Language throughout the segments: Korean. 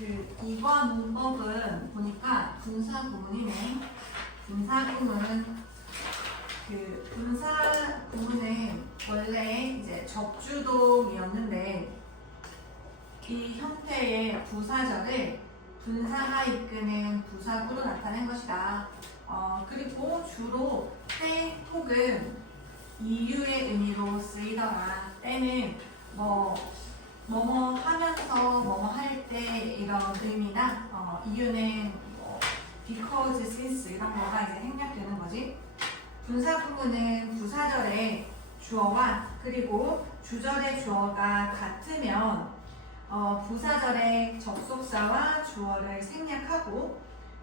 이번 문법은 보니까 분사 구문이네. 분사 구문은 원래 이제 접주동이었는데 이 형태의 부사절을 분사가 이끄는 부사구로 나타낸 것이다. 그리고 주로 때 혹은 이유의 의미로 쓰이더라. 때는 뭐뭐 하면서 뭐뭐 할 때 이런 의미나 이유는 because, since 이런 거가 이제 생략되는 거지. 분사 구문은 부사절의 주어와 그리고 주절의 주어가 같으면 부사절의 접속사와 주어를 생략하고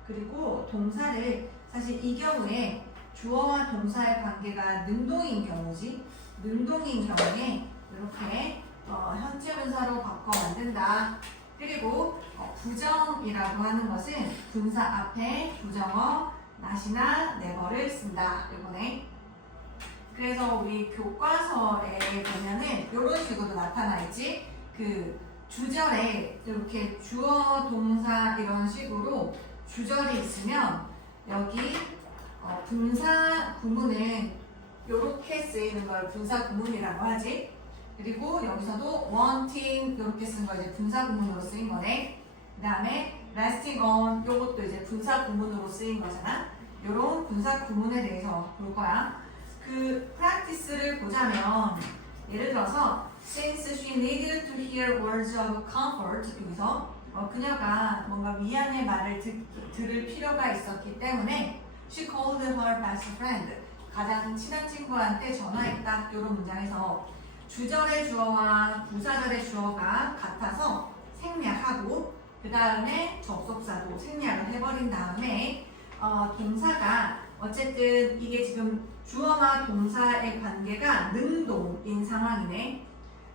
그리고 동사를 사실 이 경우에 주어와 동사의 관계가 능동인 경우지. 능동인 경우에 이렇게 현재 분사로 바꿔 만든다. 그리고 부정이라고 하는 것은 분사 앞에 부정어 not이나 never를 쓴다. 이거네. 그래서 우리 교과서에 보면은 이런 식으로 나타나 있지. 주절에 이렇게 주어, 동사 이런 식으로 주절이 있으면 여기 분사 구문은 이렇게 쓰이는 걸 분사 구문이라고 하지. 그리고 여기서도 wanting 이렇게 쓴 거 이제 분사 구문으로 쓰인 거네. 그 다음에 resting on 이것도 이제 분사 구문으로 쓰인 거잖아. 이런 분사 구문에 대해서 볼 거야. practice를 보자면 예를 들어서 since she needed to hear words of comfort 여기서 그녀가 뭔가 위안의 말을 들을 필요가 있었기 때문에 she called her best friend 가장 친한 친구한테 전화했다. 이런 문장에서 주절의 주어와 부사절의 주어가 같아서 생략하고 그 다음에 접속사도 생략을 해버린 다음에 동사가 어쨌든 이게 지금 주어와 동사의 관계가 능동인 상황이네.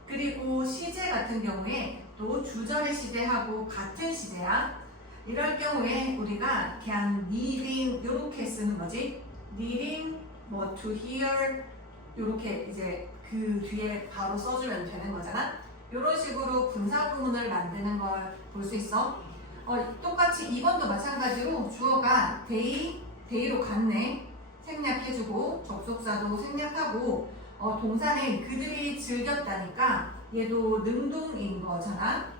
그리고 시제 같은 경우에 또 주절의 시제하고 같은 시제야. 이럴 경우에 우리가 그냥 needing 이렇게 쓰는 거지. needing to hear 이렇게 이제 그 뒤에 바로 써주면 되는 거잖아. 이런 식으로 분사 구문을 만드는 걸 볼 수 있어. 똑같이 2번도 마찬가지로 주어가 day로 갔네. 생략해주고 접속사도 생략하고 동사는 그들이 즐겼다니까 얘도 능동인 거잖아.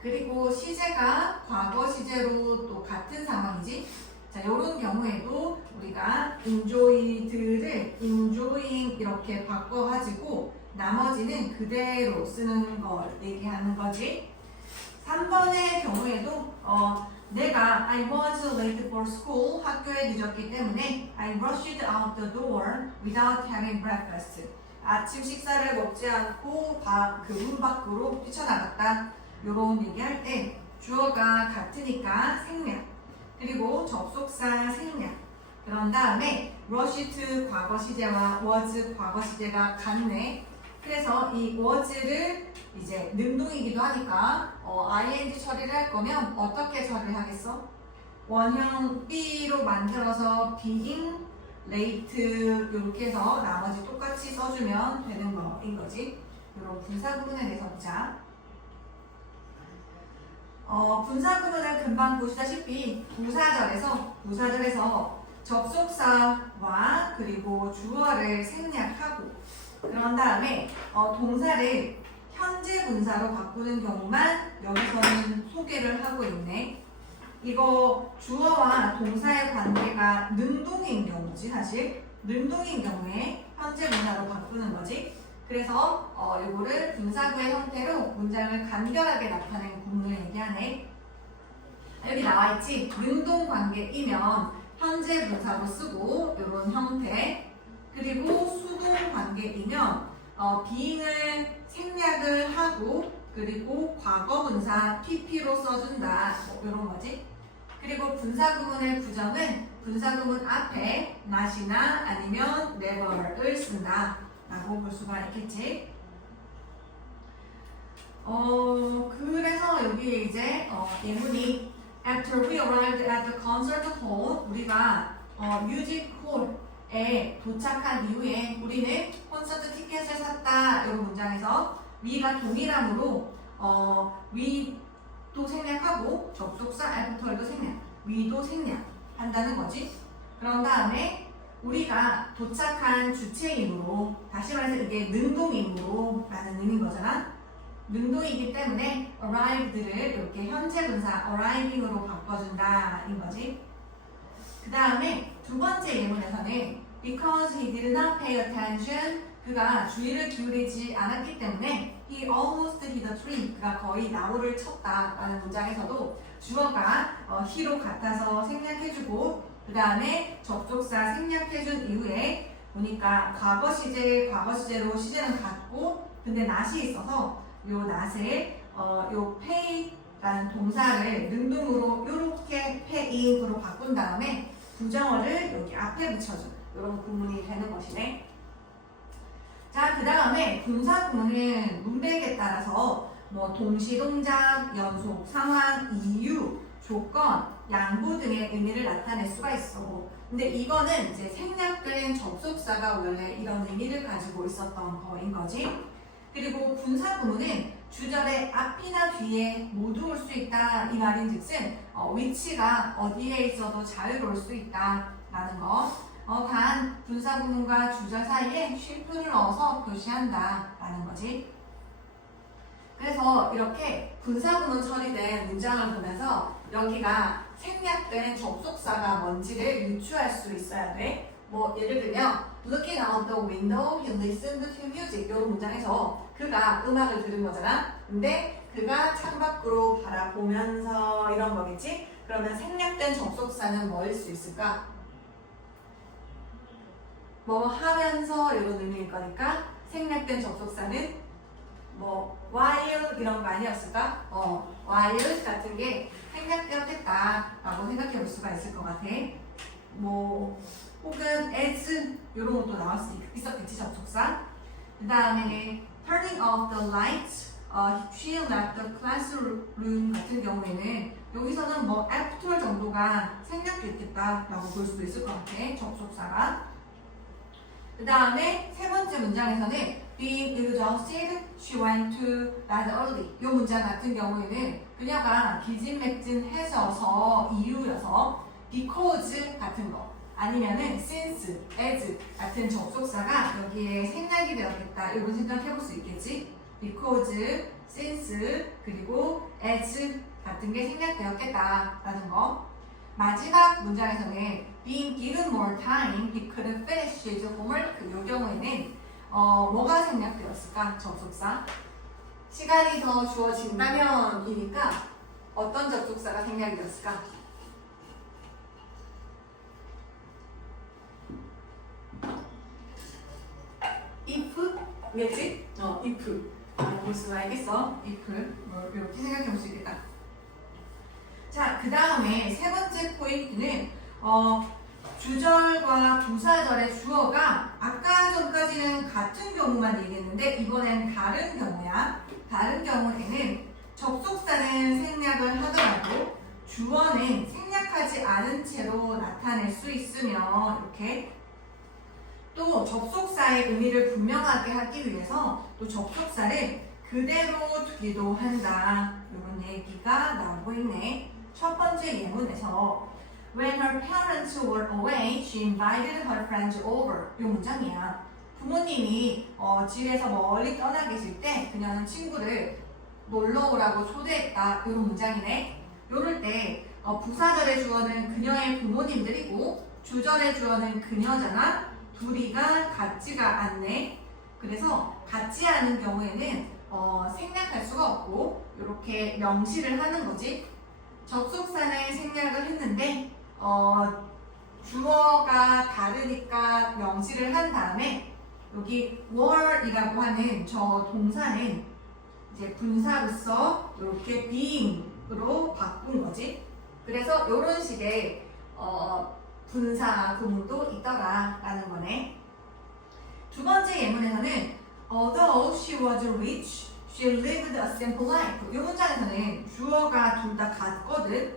그리고 시제가 과거 시제로 또 같은 상황이지. 자, 이런 경우에도 우리가 enjoyed를 enjoying 이렇게 바꿔가지고 나머지는 그대로 쓰는 걸 얘기하는 거지. 3번의 경우에도 내가 I was late for school 학교에 늦었기 때문에 I rushed out the door without having breakfast 아침 식사를 먹지 않고 문 밖으로 뛰쳐나갔다. 이런 얘기할 때 주어가 같으니까 생략 그리고 접속사 생략 그런 다음에 rushed 과거 시제와 was 과거 시제가 같네. 그래서 이 was를 이제 능동이기도 하니까 ing 처리를 할 거면 어떻게 처리를 하겠어? 원형 B로 만들어서 being late 이렇게 해서 나머지 똑같이 써주면 되는 거인 거지. 이런 분사 구문에 대해서 보자. 분사 구문은 금방 보시다시피 부사절에서 접속사와 그리고 주어를 생략하고 그런 다음에 동사를 현재 분사로 바꾸는 경우만 여기서는 소개를 하고 있네. 이거 주어와 동사의 관계가 능동인 경우지. 사실 능동인 경우에 현재 분사로 바꾸는 거지. 그래서 이거를 분사구의 형태로 문장을 간결하게 나타낸 구문을 얘기하네. 여기 나와있지. 능동 관계이면 현재 분사로 쓰고 이런 형태. 그리고 수동 관계이면 being을 생략을 하고 그리고 과거 분사 pp로 써준다. 이런 거지. 그리고 분사 구문의 부정은 분사 구문 앞에 not이나 아니면 never를 쓴다 라고 볼 수가 있겠지. 그래서 여기에 이제 예문이 After we arrived at the concert hall 우리가 뮤직홀에 도착한 이후에 우리는 콘서트 티켓을 샀다. 이런 문장에서 we가 동일함으로 we 또 생략하고 접속사 after도 생략, we도 생략한다는 거지. 그런 다음에 우리가 도착한 주체임으로, 다시 말해서 이게 능동임으로 라는 의미인 거잖아. 능동이기 때문에 arrived를 이렇게 현재 분사 arriving으로 바꿔준다인 거지. 그 다음에 두 번째 예문에서는 because he did not pay attention, 그가 주의를 기울이지 않았기 때문에 he almost hit a tree, 그가 거의 나무를 쳤다 라는 문장에서도 주어가 he로 같아서 생략해주고, 그 다음에 접속사 생략해준 이후에 보니까 과거 시제, 과거 시제로 시제는 같고 근데 not이 있어서 요 not을 요 pay라는 동사를 능동으로 요렇게 paying으로 바꾼 다음에 부정어를 여기 앞에 붙여준 이런 구문이 되는 것이네. 자, 그 다음에 분사 구문은 문맥에 따라서 뭐 동시, 동작, 연속, 상황, 이유, 조건, 양보 등의 의미를 나타낼 수가 있어. 근데 이거는 이제 생략된 접속사가 원래 이런 의미를 가지고 있었던 거인 거지. 그리고 분사 구문은 주절의 앞이나 뒤에 모두 올 수 있다 이 말인즉슨 위치가 어디에 있어도 자유로울 수 있다 라는 거. 단 분사 구문과 주절 사이에 쉼표를 넣어서 표시한다 라는 거지. 그래서 이렇게 분사 구문 처리된 문장을 보면서 여기가 생략된 접속사가 뭔지를 유추할 수 있어야 돼. 뭐 예를 들면 Looking out the window, he listened to music. 이런 문장에서 그가 음악을 들은 거잖아. 근데 그가 창밖으로 바라보면서 이런 거겠지? 그러면 생략된 접속사는 뭐일 수 있을까? 뭐 하면서 이런 의미일 거니까 생략된 접속사는 뭐 while 이런 거 아니었을까? while 같은 게 생략되었겠다라고 생각해 볼 수가 있을 것 같아. 뭐 혹은 as 이런 것도 나올 수 있었겠지, 접속사. 그 다음에 turning off the lights, she left the classroom 같은 경우에는 여기서는 뭐 after 정도가 생략됐겠다라고 볼 수도 있을 것 같아, 접속사가. 그 다음에 세 번째 문장에서는 being exhausted, she went to bed early. 이 문장 같은 경우에는 그녀가 기진맥진해져서 이유여서 because 같은 거 아니면은 since, as 같은 접속사가 여기에 생략이 되었겠다 이런 생각해 볼 수 있겠지. because, since 그리고 as 같은 게 생략되었겠다라는 거. 마지막 문장에서는 being given more time, he couldn't finish his homework. 이 경우에는 뭐가 생략되었을까? 접속사. 시간이 더 주어진다면이니까 어떤 접속사가 생략이 되었을까? if겠지? if. 볼 수가 있겠어. if. 뭐 이렇게 생각해 볼 수 있겠다. 자, 그 다음에 세 번째 포인트는 주절과 부사절의 주어가 아까 전까지는 같은 경우만 얘기했는데 이번엔 다른 경우야. 다른 경우에는 접속사는 생략을 하더라도 주어는 생략하지 않은 채로 나타낼 수 있으며 이렇게 또 접속사의 의미를 분명하게 하기 위해서 또 접속사를 그대로 두기도 한다. 이런 얘기가 나오고 있네. 첫 번째 예문에서 When her parents were away, she invited her friends over. 이 문장이야. 부모님이 집에서 멀리 떠나 계실 때 그녀는 친구를 놀러 오라고 초대했다. 이런 문장이네. 이럴 때 부사절의 주어는 그녀의 부모님들이고 주절의 주어는 그녀잖아. 둘이가 같지가 않네. 그래서 같지 않은 경우에는 생략할 수가 없고 이렇게 명시를 하는 거지. 접속사는 생략을 했는데 주어가 다르니까 명시를 한 다음에 여기 were이라고 하는 저 동사는 이제 분사로서 이렇게 being으로 바꾼 거지. 그래서 이런 식의 분사 구문도 있더라라는 거네. 두 번째 예문에서는 Although she was rich, she lived a simple life. 이 문장에서는 주어가 둘 다 같거든.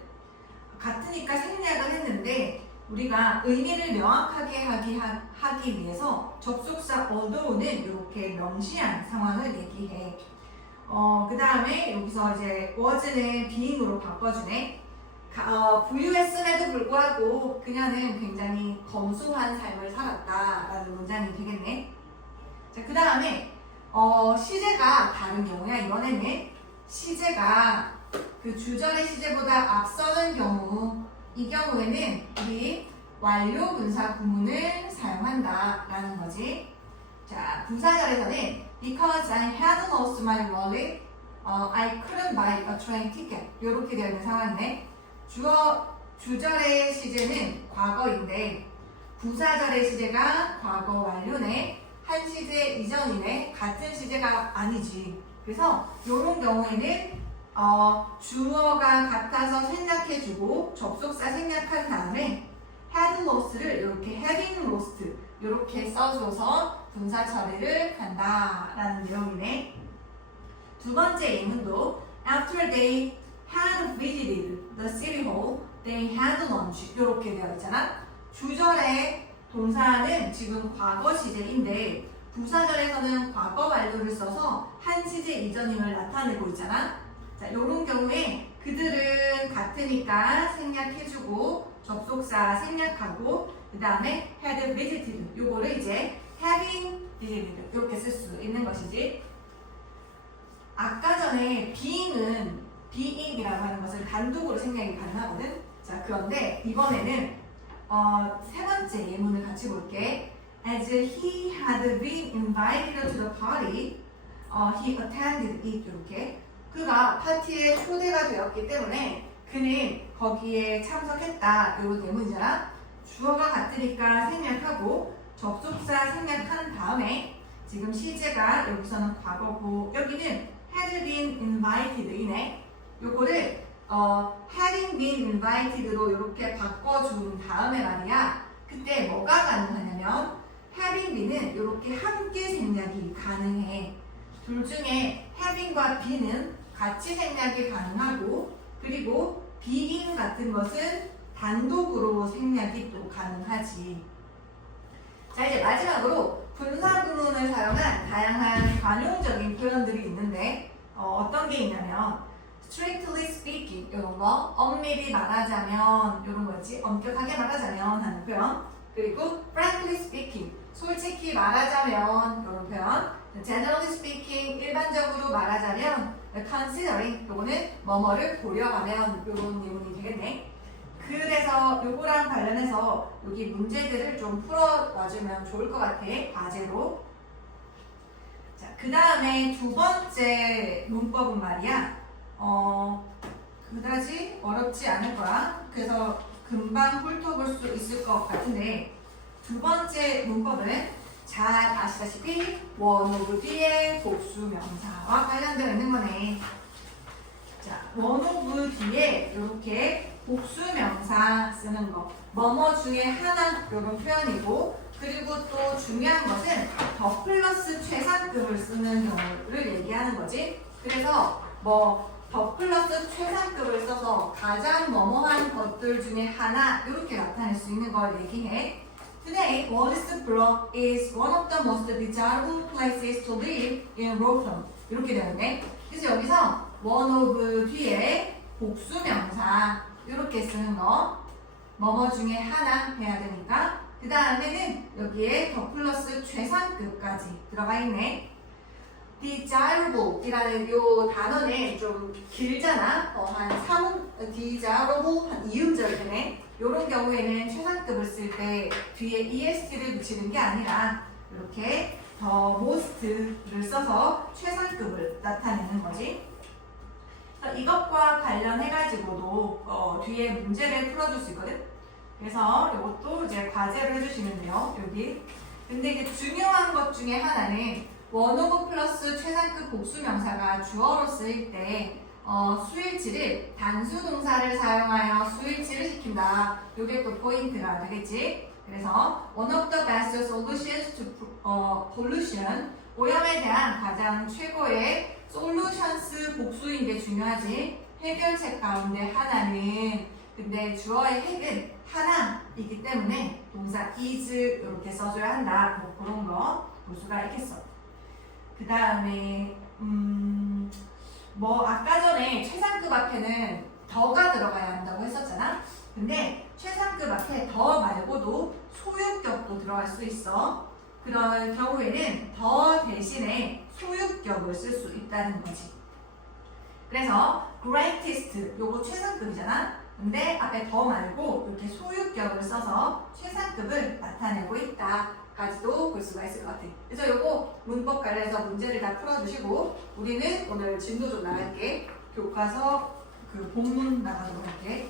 같으니까 생략을 했는데 우리가 의미를 명확하게 하기 위해서 접속사 although는 이렇게 명시한 상황을 얘기해. 그 다음에 여기서 이제 was는 being으로 바꿔주네. 부유했음에도 불구하고 그녀는 굉장히 검소한 삶을 살았다라는 문장이 되겠네. 자, 그 다음에 시제가 다른 경우야. 이번에는 시제가 그 주절의 시제보다 앞서는 경우, 이 경우에는 우리 완료 분사 구문을 사용한다라는 거지. 자, 부사절에서는 because I had lost my wallet, I couldn't buy a train ticket. 이렇게 되어 있는 상황이네. 주절의 시제는 과거인데 부사절의 시제가 과거 완료네. 한 시제 이전이네. 같은 시제가 아니지. 그래서 이런 경우에는 주어가 같아서 생략해주고 접속사 생략한 다음에 had lost를 이렇게 having lost 이렇게 써줘서 분사 처리를 한다라는 내용이네. 두 번째 예문도 after they had visited the city hall, they had lunch 이렇게 되어 있잖아. 주절의 동사는 지금 과거 시제인데 부사절에서는 과거 완료를 써서 한 시제 이전임을 나타내고 있잖아. 자, 이런 경우에 그들은 같으니까 생략해주고 접속사 생략하고 그 다음에 had visited 요거를 이제 having visited 이렇게 쓸 수 있는 것이지. 아까 전에 being이라고 하는 것은 단독으로 생략이 가능하거든. 자, 그런데 이번에는 세 번째 예문을 같이 볼게. As he had been invited to the party, he attended it. 이렇게 그가 파티에 초대가 되었기 때문에 그는 거기에 참석했다. 이런 예문이잖아. 주어가 같으니까 생략하고 접속사 생략한 다음에 지금 시제가 여기서는 과거고 여기는 had been invited이네. 요거를 having been invited로 이렇게 바꿔준 다음에 말이야. 그때 뭐가 가능하냐면 having been은 이렇게 함께 생략이 가능해. 둘 중에 having과 be는 같이 생략이 가능하고 그리고 being 같은 것은 단독으로 생략이 또 가능하지. 자, 이제 마지막으로 분사 구문을 사용한 다양한 관용적인 표현들이 있는데 어떤 게 있냐면 strictly speaking 이런 거, 엄밀히 말하자면 이런 거지. 엄격하게 말하자면 하는 표현. 그리고 frankly speaking 솔직히 말하자면 이런 표현. generally speaking 일반적으로 말하자면 considering 요거는 뭐뭐를 고려하면 이런 예문이 되겠네. 그래서 요거랑 관련해서 여기 문제들을 좀 풀어와주면 좋을 것 같아. 과제로. 자, 그 다음에 두 번째 문법은 말이야. 그다지 어렵지 않을 거야. 그래서 금방 훑어볼 수 있을 것 같은데 두 번째 문법은 잘 아시다시피 one of 뒤에 복수명사와 관련되어 있는 거네. 자, one of 뒤에 이렇게 복수명사 쓰는 거. 뭐뭐 중에 하나 이런 표현이고 그리고 또 중요한 것은 더 플러스 최상급을 쓰는 경우를 얘기하는 거지. 그래서 더 플러스 최상급을 써서 가장 뭐뭐한 것들 중에 하나 이렇게 나타낼 수 있는 걸 얘기해. Today, Wallsboro is one of the most desirable places to live in Rockland. 이렇게 되는데 그래서 여기서 one of 뒤에 복수명사 이렇게 쓰는 거 뭐뭐 중에 하나 해야 되니까 그 다음에는 여기에 더 플러스 최상급까지 들어가 있네. desirable 이라는 요 단어는 좀 길잖아. desirable 한 2음절 되네. 요런 경우에는 최상급을 쓸 때 뒤에 est를 붙이는 게 아니라 이렇게 더 most를 써서 최상급을 나타내는 거지. 이것과 관련해가지고도 뒤에 문제를 풀어줄 수 있거든. 그래서 이것도 이제 과제를 해주시면 돼요. 여기. 근데 이제 중요한 것 중에 하나는 원오브 플러스 최상급 복수명사가 주어로 쓰일 때 수일치를 단수 동사를 사용하여 수일치를 시킨다. 이게 또 포인트가 되겠지. 그래서 one of the best solutions to pollution 오염에 대한 가장 최고의 solutions 복수인 게 중요하지. 해결책 가운데 하나는 근데 주어의 핵은 하나이기 때문에 동사 is 이렇게 써줘야 한다. 뭐 그런 거 볼 수가 있겠어. 그 다음에 뭐 아까 전에 최상급 앞에는 더가 들어가야 한다고 했었잖아. 근데 최상급 앞에 더 말고도 소유격도 들어갈 수 있어. 그럴 경우에는 더 대신에 소유격을 쓸 수 있다는 거지. 그래서 greatest 요거 최상급이잖아. 근데 앞에 더 말고 이렇게 소유격을 써서 최상급을 나타내고 있다까지도 볼 수가 있을 것 같아. 그래서 요거 문법 관련해서 문제를 다 풀어주시고 우리는 오늘 진도 좀 나갈게. 교과서 그 본문 나가도록 할게.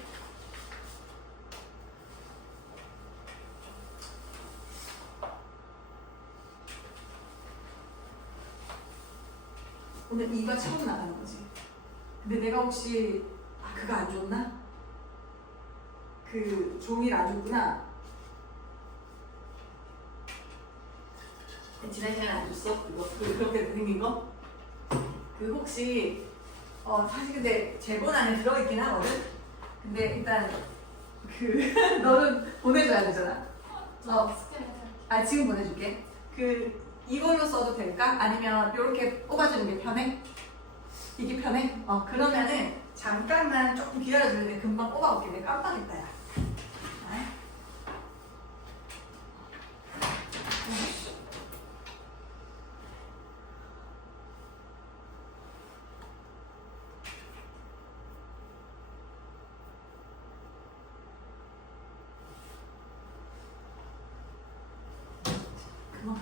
오늘 이거 처음 나가는 거지. 근데 내가 혹시 그거 안 줬나? 그 종이를 안 줬구나. 지난 시간에 안 줬어? 그거 그렇게 생긴 거? 그 혹시 사실 근데 제본 안에 들어있긴 하거든. 근데 일단 그 너는 보내줘야 되잖아. 지금 보내줄게. 그 이걸로 써도 될까? 아니면 이렇게 뽑아주는 게 편해? 이게 편해? 그러면은 잠깐만 조금 기다려주는데 금방 뽑아올게. 내가 깜빡했다 야. 그만.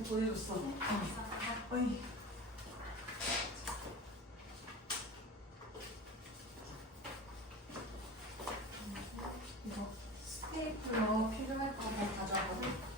나한테 보내줬어. 어이. 이거 스테이플러 필요할 거고 가져와거든.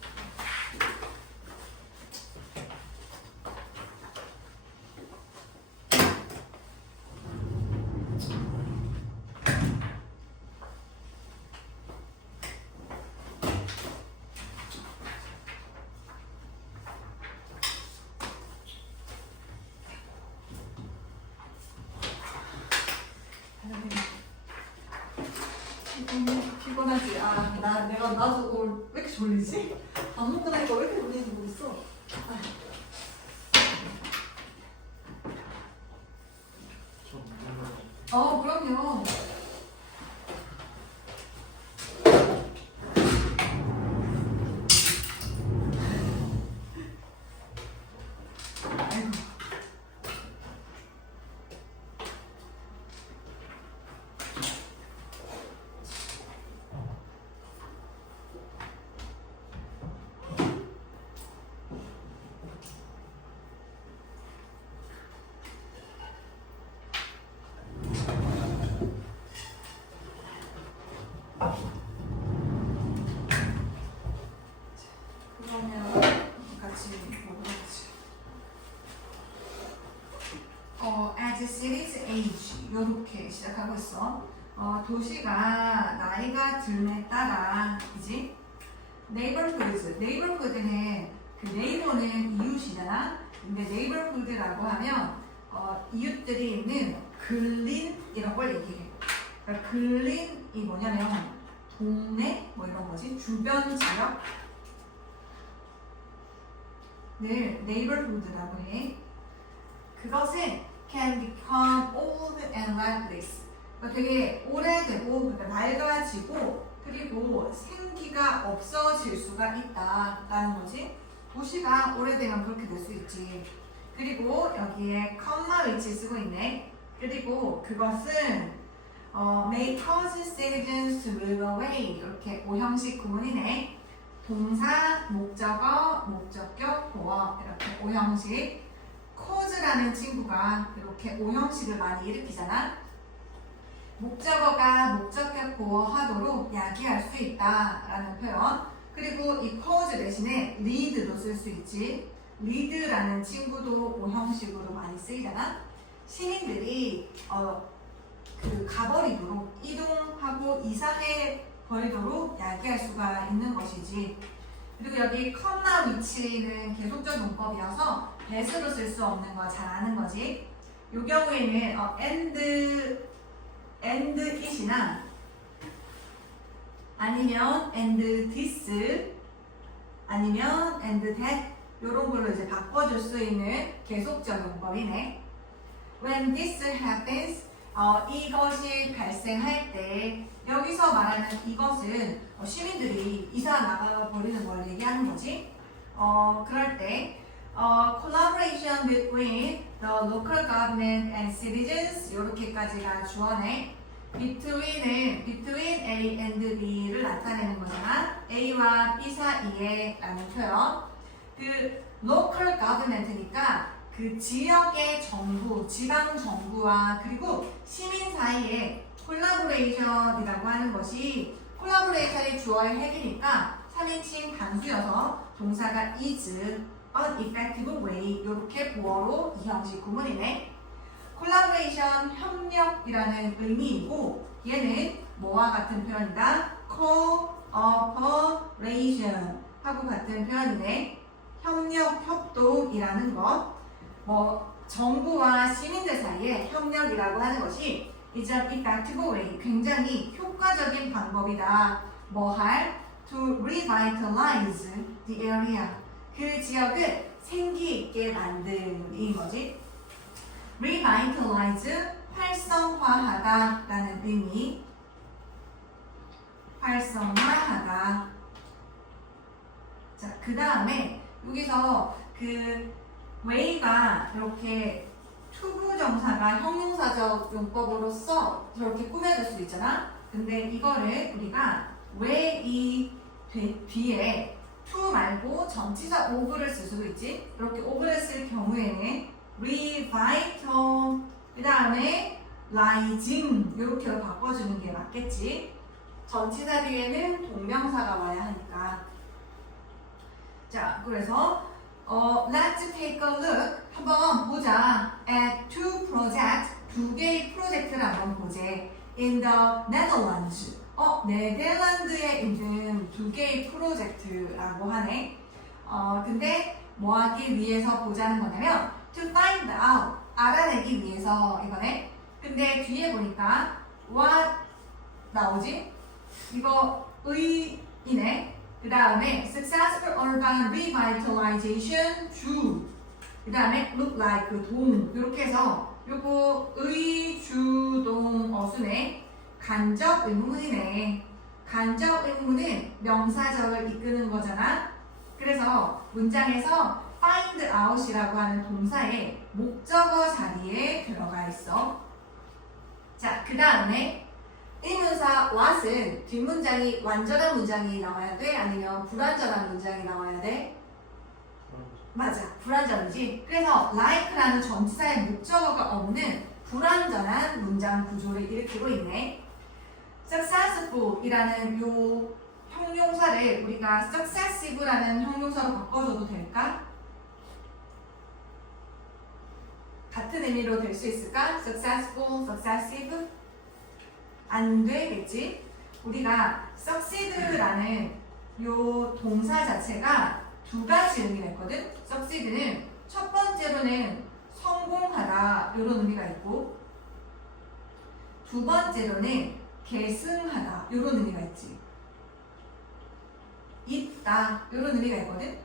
피곤하지? 나도 오늘 왜 이렇게 졸리지? 밥 먹고 나니까 왜 이렇게 졸리는지 모르겠어. 그럼요. 아이고. 그러면 같이 먹어야지. As cities age 이렇게 시작하고 있어. 도시가 나이가 듦에 따라, 그지? neighborhood는 그 neighbor는 이웃이잖아. 근데 neighborhood라고 하면 이웃들이 있는 근린 이런 걸 얘기해. 그러니까 근린이 뭐냐면 동네 뭐 이런 거지. 주변 지역 늘 neighborhood라고 해. 그것은 can become old and lifeless. 그러니까 되게 오래되고, 그러니까 낡아지고, 그리고 생기가 없어질 수가 있다라는 거지. 도시가 오래되면 그렇게 될 수 있지. 그리고 여기에 컴마 위치 쓰고 있네. 그리고 그것은 may cause citizens to move away. 이렇게 오형식 구문이네. 동사, 목적어, 목적격, 보어 이렇게 오형식. cause라는 친구가 이렇게 오형식을 많이 일으키잖아. 목적어가 목적격 보어하도록 야기할 수 있다라는 표현. 그리고 이 cause 대신에 lead도 쓸 수 있지. lead라는 친구도 오형식으로 많이 쓰이잖아. 시민들이 그 가버리도록 이동하고 이사해 버리도록 야기할 수가 있는 것이지. 그리고 여기 컴마 위치는 계속적 용법이어서 배수로 쓸 수 없는 거 잘 아는 거지. 이 경우에는 and it이나 아니면 and this 아니면 and that 이런 걸로 이제 바꿔줄 수 있는 계속적 용법이네. When this happens, 이것이 발생할 때, 여기서 말하는 이것은 시민들이 이사 나가 버리는 걸 얘기하는 거지. 그럴 때 collaboration between the local government and citizens 이렇게까지가 주어네. between A and B를 나타내는 거잖아. A와 B 사이에 라는 표현. 그 local government니까 그 지역의 정부, 지방 정부와 그리고 시민 사이에 콜라보레이션이라고 하는 것이, 콜라보레이션이 주어의 핵이니까 3인칭 단수여서 동사가 is, an effective way 이렇게 보어로 이 형식 구문이네. 콜라보레이션 협력이라는 의미이고 얘는 뭐와 같은 표현이다? cooperation 하고 같은 표현이네. 협력, 협동이라는 것. 정부와 시민들 사이에 협력이라고 하는 것이 is an effective way, 굉장히 효과적인 방법이다. 뭐 할? To revitalize the area. 그 지역을 생기 있게 만드는 거지. revitalize, 활성화하다 라는 의미. 활성화하다. 자, 그 다음에 여기서 그 way가 이렇게 투부정사가 형용사적 용법으로서 저렇게 꾸며질 수 있잖아. 근데 이거를 우리가 way 뒤에 to 말고 전치사 of를 쓸 수도 있지. 이렇게 of를 쓸 경우에는 revital 그 다음에 rising 이렇게 바꿔주는 게 맞겠지. 전치사 뒤에는 동명사가 와야 하니까. 자, 그래서 let's take a look 한번 보자 at two projects 두 개의 프로젝트를 한번 보재. in the Netherlands 네덜란드에 있는 두 개의 프로젝트라고 하네. 근데 뭐 하기 위해서 보자는 거냐면 to find out 알아내기 위해서 이거네. 근데 뒤에 보니까 what 나오지? 이거 의이네. 그 다음에 successful urban revitalization 주. 그 다음에 look like 동. 이렇게 해서 요거 의주동 어수네. 간접 의문이네. 간접 의문은 명사절을 이끄는 거잖아. 그래서 문장에서 find out이라고 하는 동사의 목적어 자리에 들어가 있어. 자, 그 다음에 의문사 what은 뒷문장이 완전한 문장이 나와야 돼? 아니면 불완전한 문장이 나와야 돼? 맞아, 불완전이지. 그래서 like라는 전치사의 목적어가 없는 불완전한 문장 구조를 일으키고 있네. successful이라는 요 형용사를 우리가 successive라는 형용사로 바꿔줘도 될까? 같은 의미로 될 수 있을까? successful, successive? 안 되겠지? 우리가 succeed라는 요 동사 자체가 두 가지 의미가 있거든? succeed는 첫 번째로는 성공하다 이런 의미가 있고 두 번째로는 계승하다 이런 의미가 있지. 있다 이런 의미가 있거든.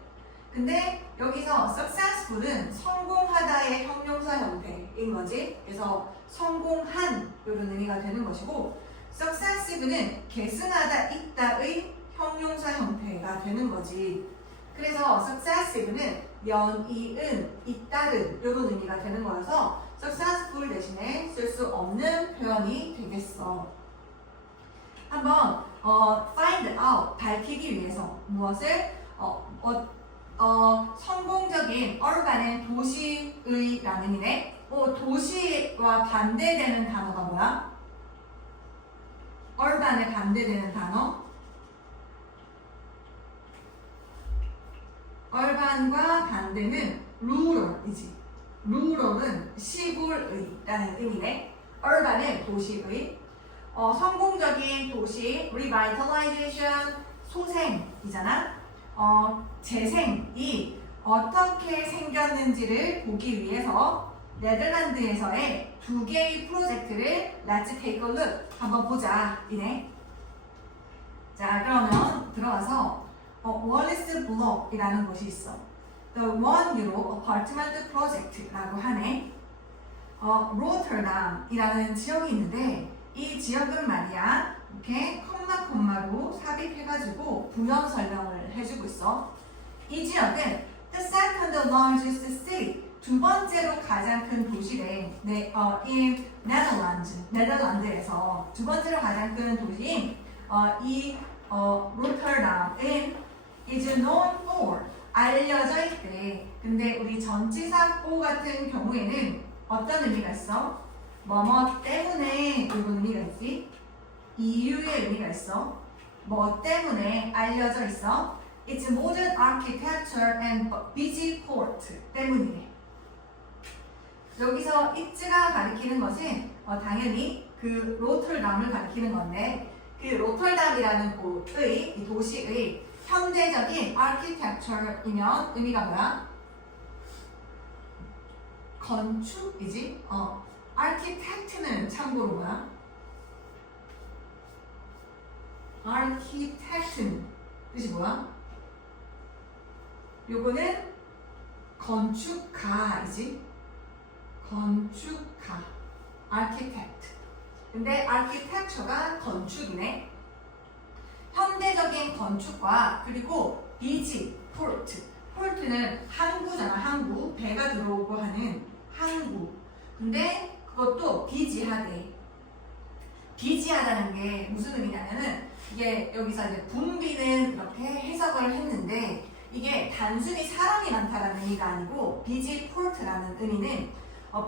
근데 여기서 successful은 성공하다의 형용사 형태인 거지. 그래서 성공한 이런 의미가 되는 것이고 successive는 계승하다 있다의 형용사 형태가 되는 거지. 그래서 successive는 연이은 잇따른 이런 의미가 되는 거여서 successful 대신에 쓸 수 없는 표현이 되겠어. 한번 find out 밝히기 위해서 무엇을 성공적인 urban은 도시의라는 의미네. 도시와 반대되는 단어가 뭐야? urban에 반대되는 단어? urban과 반대는 rural이지. rural은 시골의라는 의미네. urban은 도시의. 성공적인 도시 revitalization 소생이잖아. 재생이 어떻게 생겼는지를 보기 위해서 네덜란드에서의 두 개의 프로젝트를 Let's take a look 한번 보자 이네. 자, 그러면 들어가서 월리스 블록이라는 곳이 있어. The One Euro Apartment Project라고 하네. 로터담이라는 지역이 있는데 이 지역은 말이야 이렇게 콤마로 삽입해가지고 부연 설명을 해주고 있어. 이 지역은 the second largest city 두 번째로 가장 큰 도시래. in Netherlands 네덜란드에서 두 번째로 가장 큰 도시인 이 로터담은 is known for 알려져 있대. 근데 우리 전치사 for 같은 경우에는 어떤 의미가 있어? 뭐뭐 때문에 이런 의미가 있지? 이유의 의미가 있어. 뭐 때문에 알려져 있어? It's modern architecture and busy port 때문이래. 여기서 it가 가리키는 것은 당연히 그 로터담을 가리키는 건데 그 로터담이라는 곳의 이 도시의 현대적인 architecture이면 의미가 뭐야? 건축이지? architect는 참고로 뭐야? architect는 뜻이 뭐야? 요거는 건축가이지? 건축가 architect. 근데 architecture가 건축이네. 현대적인 건축과 그리고 busy port. port는 항구잖아. 항구. 배가 들어오고 하는 항구. 근데 그것도 비지하대. 비지하다는 게 무슨 의미냐면은 이게 여기서 이제 붐비는 이렇게 해석을 했는데 이게 단순히 사람이 많다라는 의미가 아니고 비지 포르트라는 의미는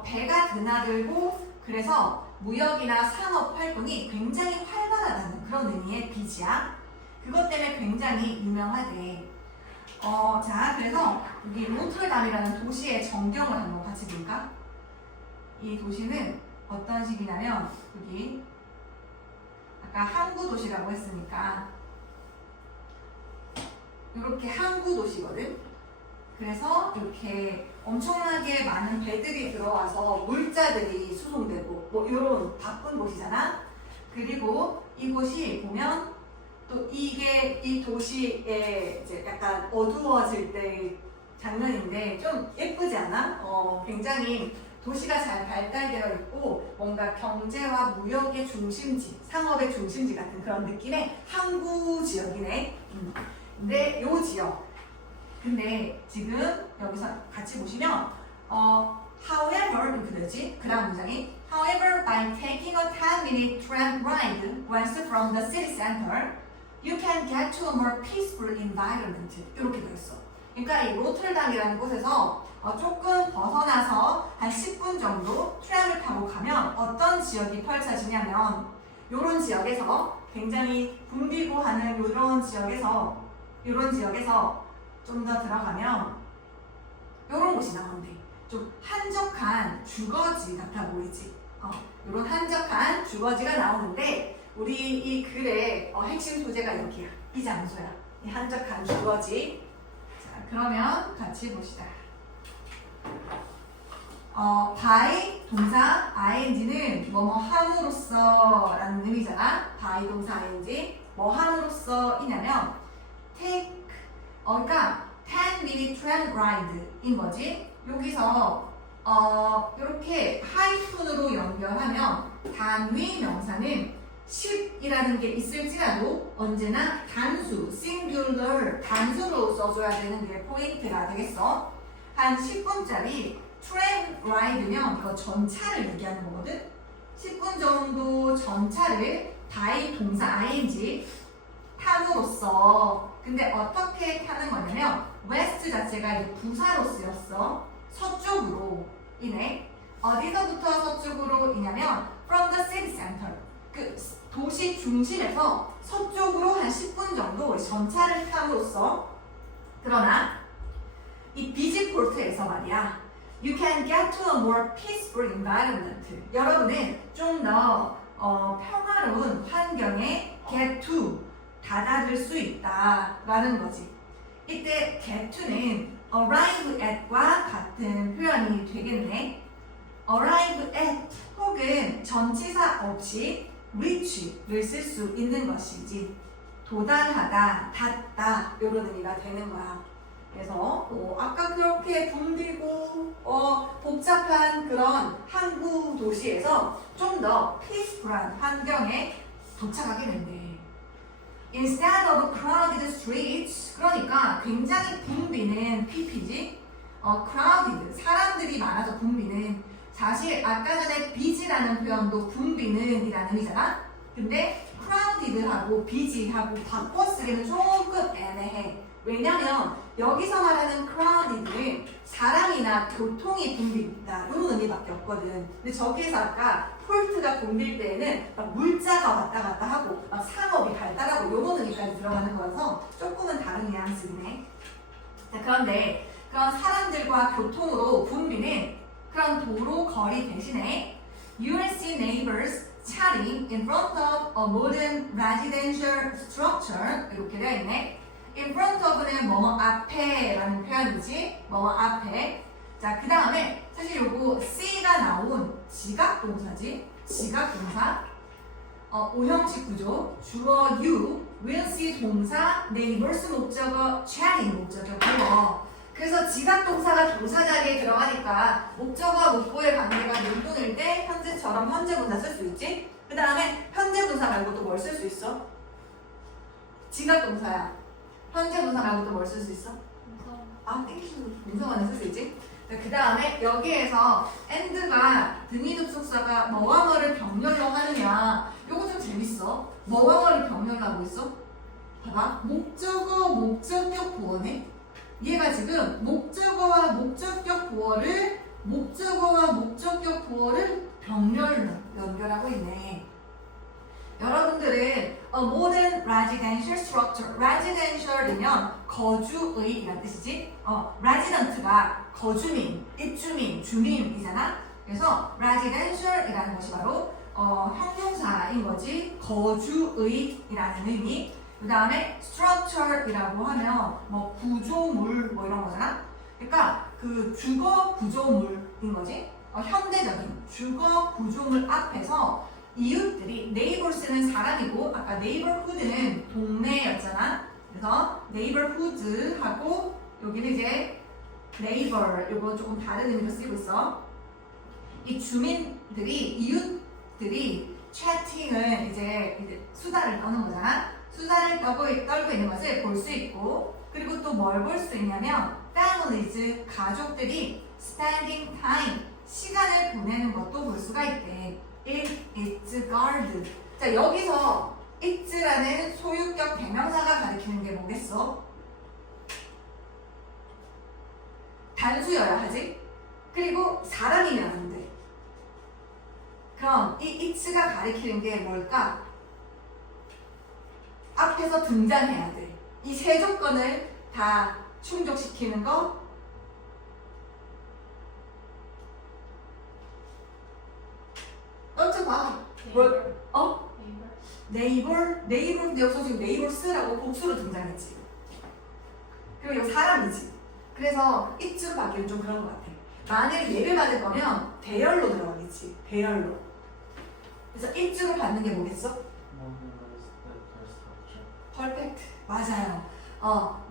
배가 드나들고 그래서 무역이나 산업 활동이 굉장히 활발하다는 그런 의미의 비지야. 그것 때문에 굉장히 유명하대. 자, 그래서 여기 로틀담이라는 도시의 전경을 한번 같이 볼까? 이 도시는 어떤 식이냐면 여기 아까 항구 도시라고 했으니까 이렇게 항구 도시거든. 그래서 이렇게 엄청나게 많은 배들이 들어와서 물자들이 수송되고 뭐 이런 바쁜 곳이잖아. 그리고 이곳이 보면 또 이게 이 도시에 이제 약간 어두워질 때 장면인데 좀 예쁘지 않아? 굉장히 도시가 잘 발달되어 있고 뭔가 경제와 무역의 중심지, 상업의 중심지 같은 그런 느낌의 항구 지역이네. 근데 요 지역. 근데 지금 여기서 같이 보시면 however 이렇게 되지? 그 다음 문장이 however by taking a 10-minute tram ride west from the city center you can get to a more peaceful environment 이렇게 되어 있어. 그러니까 이 로틀담이라는 곳에서 조금 벗어나서 한 10분 정도 트램을 타고 가면 어떤 지역이 펼쳐지냐면 이런 지역에서 굉장히 붐비고 하는 이런 지역에서 좀 더 들어가면 이런 곳이 나오는데 좀 한적한 주거지 같아 보이지? 이런 한적한 주거지가 나오는데 우리 이 글의 핵심 소재가 여기야. 이 장소야. 이 한적한 주거지. 자, 그러면 같이 봅시다. by 동사 ing는 뭐뭐 함으로써 라는 의미잖아. by 동사 ing 뭐 함으로써 이냐면 take 그러니까 10-minute tram ride인 거지. 여기서 이렇게 하이픈으로 연결하면 단위 명사는 10이라는 게 있을지라도 언제나 단수, singular, 단수로 써줘야 되는 게 포인트가 되겠어. 한 10분짜리 트램 라이드면 이거 전차를 얘기하는 거거든. 10분 정도 전차를 by 동사 ing 탐으로써 근데 어떻게 타는 거냐면 west 자체가 이제 부사로 쓰였어. 서쪽으로 이네. 어디서부터 서쪽으로 이냐면 from the city center 그 도시 중심에서 서쪽으로 한 10분 정도 전차를 탐으로써 그러나 이 비지포르트에서 말이야 you can get to a more peaceful environment 여러분은 좀 더 평화로운 환경에 get to 다다를 수 있다라는 거지. 이때 get to는 arrive at과 같은 표현이 되겠네. arrive at 혹은 전치사 없이 reach를 쓸 수 있는 것이지. 도달하다, 닿다 이런 의미가 되는 거야. 그래서 아까 그렇게 붐비고 복잡한 그런 항구 도시에서 좀 더 피스풀한 환경에 도착하게 된대. Instead of crowded streets, 그러니까 굉장히 붐비는 PP지. crowded, 사람들이 많아서 붐비는. 사실 아까 전에 busy라는 표현도 붐비는 이라는 의미잖아. 근데 crowded하고 busy하고 바꿔 쓰기는 조금 애매해. 왜냐면 여기서 말하는 crowded는 사람이나 교통이 붐빈다 이런 의미밖에 없거든. 근데 저기에서 아까 폴트가 붐빌 때에는 막 물자가 왔다 갔다 하고 막 상업이 발달하고 이런 의미까지 들어가는 거라서 조금은 다른 뉘앙스이네. 자, 그런데 그런 사람들과 교통으로 붐비는 그런 도로 거리 대신에 you will see neighbors chatting in front of a modern residential structure 이렇게 되어 있네. in front of는 뭐뭐 앞에 라는 표현이지. 뭐뭐 앞에. 자, 그 다음에 사실 요거 C가 나온 지각동사지. 지각동사. 오형식 구조. 주어 you, will see 동사, neighbors 목적어, chatting 목적어, 보어. 그래서 지각동사가 동사 자리에 들어가니까 목적어와 목보의 관계가 능동일 때 현재처럼 현재분사 쓸 수 있지. 그 다음에 현재분사 말고 또 뭘 쓸 수 있어? 지각동사야. 현재 분사 말고 또 뭘 쓸 수 있어? 땡큐. 동사만을 쓸 수 있지? 그 다음에 여기에서 and가 등위 접속사가 뭐와 뭐를 병렬로 하느냐. 요거 좀 재밌어. 뭐와 뭐를 병렬로 하고 있어? 봐봐. 목적어, 목적격 보어네. 얘가 지금 목적어와 목적격 보어를 병렬로 연결하고 있네. 여러분들은 modern residential structure, residential이면 거주의 이란 뜻이지. resident가 거주민, 입주민, 주민이잖아. 그래서 residential이라는 것이 바로 형용사인 거지. 거주의이라는 의미. 그 다음에 structure이라고 하면 뭐 구조물 뭐 이런 거잖아. 그러니까 그 주거 구조물인 거지. 현대적인 주거 구조물 앞에서 이웃들이 neighbors는 사람이고 아까 neighborhood는 동네였잖아. 그래서 neighborhood하고 여기는 이제 neighbor 요거 조금 다른 의미로 쓰이고 있어. 이 주민들이 이웃들이 채팅을 이제 수다를 떠는 거잖아. 수다를 떨고 있는 것을 볼 수 있고 그리고 또 뭘 볼 수 있냐면 families 가족들이 spending time 시간을 보내는 것도 볼 수가 있대. in its garden. 자 여기서 it라는 소유격 대명사가 가리키는 게 뭐겠어? 단수여야 하지. 그리고 사람이면 안 돼. 그럼 이 it가 가리키는 게 뭘까? 앞에서 등장해야 돼. 이 세 조건을 다 충족시키는 거. 봐. 네이버 여기서 지금 네이버스라고 복수로 등장했지. 그리고 이거 사람이지. 그래서 이쯤 바뀌면 좀 그런 것 같아. 만약에 예를 받을 거면 대열로 들어가겠지. 대열로. 그래서 이쯤을 받는 게 뭐겠어? 퍼펙트. 맞아요.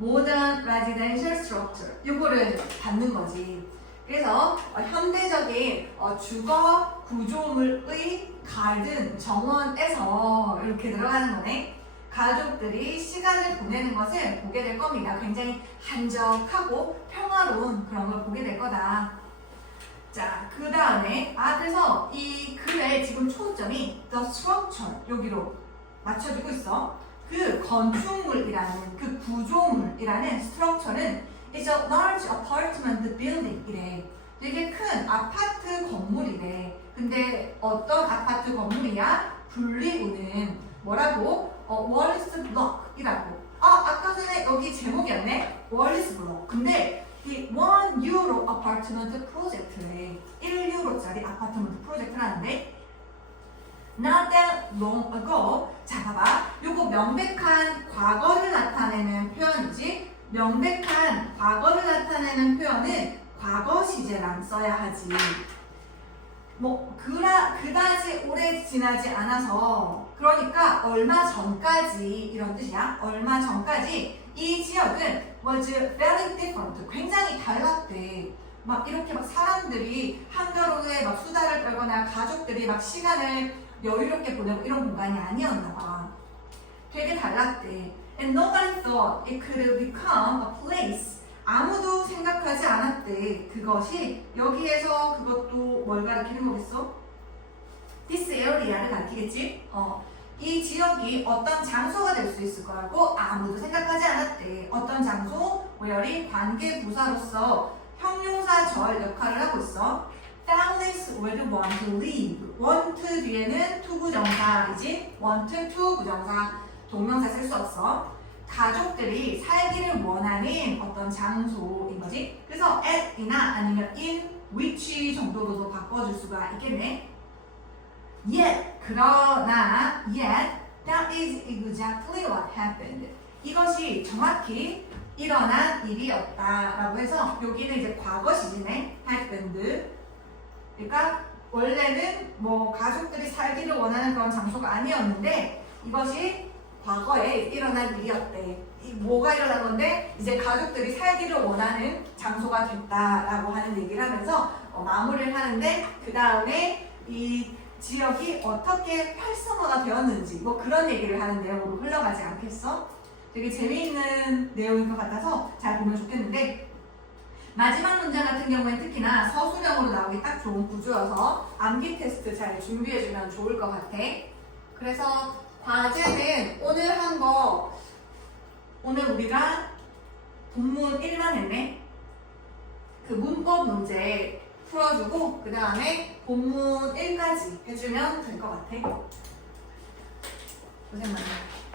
modern residential structure. 요거를 받는 거지. 그래서 현대적인 주거 구조물의 가든 정원에서 이렇게 들어가는 거네. 가족들이 시간을 보내는 것을 보게 될 겁니다. 굉장히 한적하고 평화로운 그런 걸 보게 될 거다. 자, 그 다음에 그래서 이 글의 지금 초점이 the structure 여기로 맞춰지고 있어. 그 건축물이라는 그 구조물이라는 structure는 It's a large apartment building 이래. 되게 큰 아파트 건물이래. 근데 어떤 아파트 건물이야? 분리구는 뭐라고? 월리스 블록이라고. 아까 전에 여기 제목이었네. 월리스 블록. 근데 이 1유로 아파트먼트 프로젝트래. 1유로짜리 아파트먼트 프로젝트라는데 Not that long ago. 자, 봐봐. 요거 명백한 과거를 나타내는 표현이지. 명백한 과거를 나타내는 표현은 과거 시제랑 써야 하지. 뭐 그다지 오래 지나지 않아서 그러니까 얼마 전까지 이런 뜻이야. 얼마 전까지 이 지역은 was very different. 굉장히 달랐대. 막 이렇게 막 사람들이 한가로에 막 수다를 떨거나 가족들이 막 시간을 여유롭게 보내고 이런 공간이 아니었나 봐. 되게 달랐대. And nobody thought it could become a place. 아무도 생각하지 않았대. 그것이 여기에서 그것도 뭘 가리키는 거겠어? This area를 가리키겠지? 이 지역이 어떤 장소가 될 수 있을 거라고 아무도 생각하지 않았대. 어떤 장소? where이 관계 부사로서 형용사절 역할을 하고 있어. Families would want to live. want 뒤에는 to 부정사이지. want to 부정사. 동명사 쓸 수 없어. 가족들이 살기를 원하는 어떤 장소인 거지. 그래서 at이나 아니면 in, which 정도로도 바꿔줄 수가 있겠네. Yet, 그러나 yet, that is exactly what happened. 이것이 정확히 일어난 일이었다라고 해서 여기는 이제 과거 시제네. happened. 그러니까 원래는 뭐 가족들이 살기를 원하는 그런 장소가 아니었는데 이것이 과거에 일어난 일이었대. 뭐가 일어난 건데 이제 가족들이 살기를 원하는 장소가 됐다라고 하는 얘기를 하면서 마무리를 하는데 그 다음에 이 지역이 어떻게 활성화가 되었는지 뭐 그런 얘기를 하는 내용으로 흘러가지 않겠어? 되게 재미있는 내용인 것 같아서 잘 보면 좋겠는데 마지막 문장 같은 경우엔 특히나 서술형으로 나오기 딱 좋은 구조여서 암기 테스트 잘 준비해주면 좋을 것 같아. 그래서 과제는 오늘 우리가 본문 1만 했네. 그 문법 문제 풀어주고 그 다음에 본문 1까지 해주면 될 것 같아. 고생 많아.